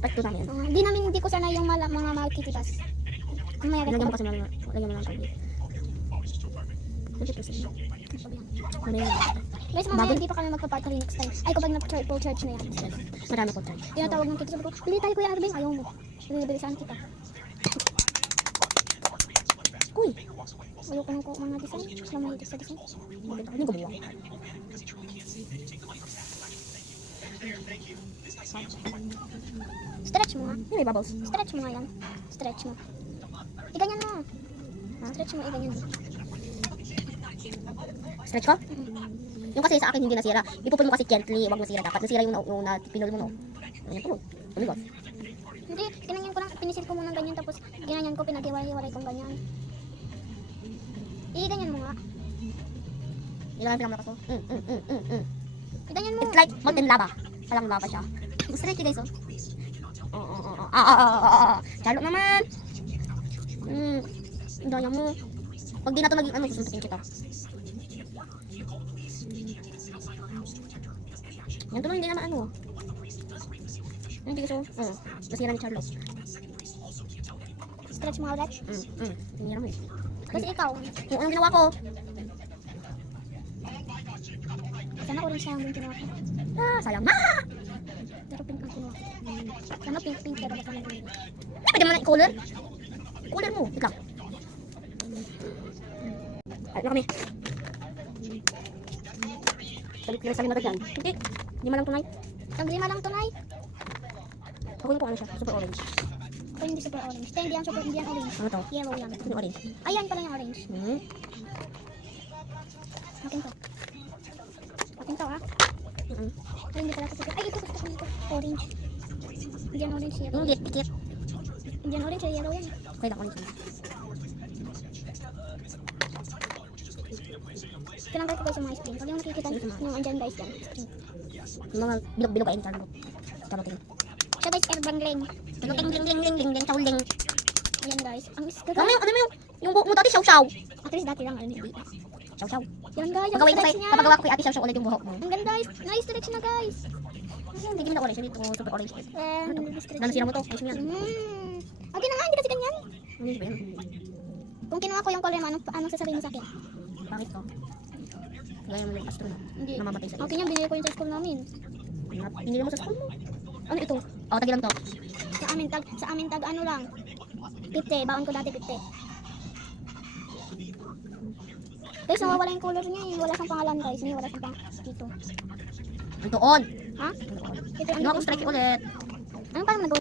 Start to namin. Hindi ko sana yung mga makikititas. Mamaya Lagyan mo kasi lagyan mo ng tubig. 20%. Ano yun? Guys, mamaya hindi pa kami magpa-party next time. Ay, kapag full church na yan. Marami po tayo. Tinatawag ng tito, sabi ko, bili tayo Kuya Arbing. Ayaw mo. Bilisan kita. Uy! Ayaw ko ng mga design. Sila mahilig sa design. Hindi ko buwang. Stretch mo nga. Yun, may bubbles. Stretch mo nga yan. Stretch mo. Iganyan mo. Stretch mo, iganyan mo. Stretch ko? Yung kasi sa akin hindi nasira. Ipupul mo kasi gently. Huwag masira. Dapat nasira yung pinol mo, no? Ayan po. Tumigot. Hindi, ginanyan ko lang. Pinisil ko muna ganyan. Tapos ginanyan ko, pinag-iwalay kong ganyan. Iganyan mo nga. Ilangan pinamalakas ko. Iganyan mo. It's like molten lava. Palang lava siya. Stretchy guys, oh. Chalo naman. Daya mo. Pag di na ito naging ano, susuntukin kita. Yan tuloy, hindi naman ano. Hindi gusto. Nasira ni Charlotte. Stretch mo ulit. Hindi naman eh. Kasi ikaw. Yung anong ginawa ko? Sana orange na yung ginawa ko. Sayang na! Pero pink ang ginawa ko. Sana pink pero baka na green. Pwede mo na i-color? Color mo. Wait lang. Ay, na kami. Salit na dyan. Hindi. Lima lang tunay. Ang lima lang tunay. Ako yung kung ano siya. Super orange. O hindi super orange. Ito hindi yan super, hindi yan orange. Ano to? Yellow yan. Yung orange. Ayan pala yung orange. Akin to. Akin to Ay, hindi pala ito. Ay, ito gusto ko nito. Orange. Hindi yan orange, yellow. Yung dikit. Hindi yan orange, yellow yan. Okay lang, orange. Tinanggal ko guys yung mga spring. Pag yung nakikita yung andyan guys yan. Yung mga bilog-bilog kayo. Charlotte. Charlotte. Siya guys, airbangling. Ling. Chowling. Ayan guys. Ang Ano mo yung buhok mo dati, shaw-shaw. at least dati lang, ano hindi. Shaw-shaw. Yan guys, ang Pagawin ko stretch niya. kapagawa ko kay ate shaw-shaw ulit yung buhok mo. Ang ganda guys. Na-stretch na guys. Hindi mo na orange. Dito, super orange. Na-stretch. Nasira mo to. Ayos mo yan. Okay na nga, hindi kasi ganyan. Hindi ba yan? Kung kinuha ko yung color mo, anong sasabihin mo sa akin? Bakit to? Gaya mo lang yung astronaut. Hindi. Namamatay sa iyo. Okay yan, binili ko yung sa school namin. Pinili mo sa school mo. Ano ito? Tagilan to. Sa amin tag ano lang. 50, baon ko dati 50. Guys, nawawala yung color niya, wala siyang pangalan guys, wala siyang pang dito. Ang doon. Ha? Ang doon. Ito Ginawa ko strike ulit. Ano parang nag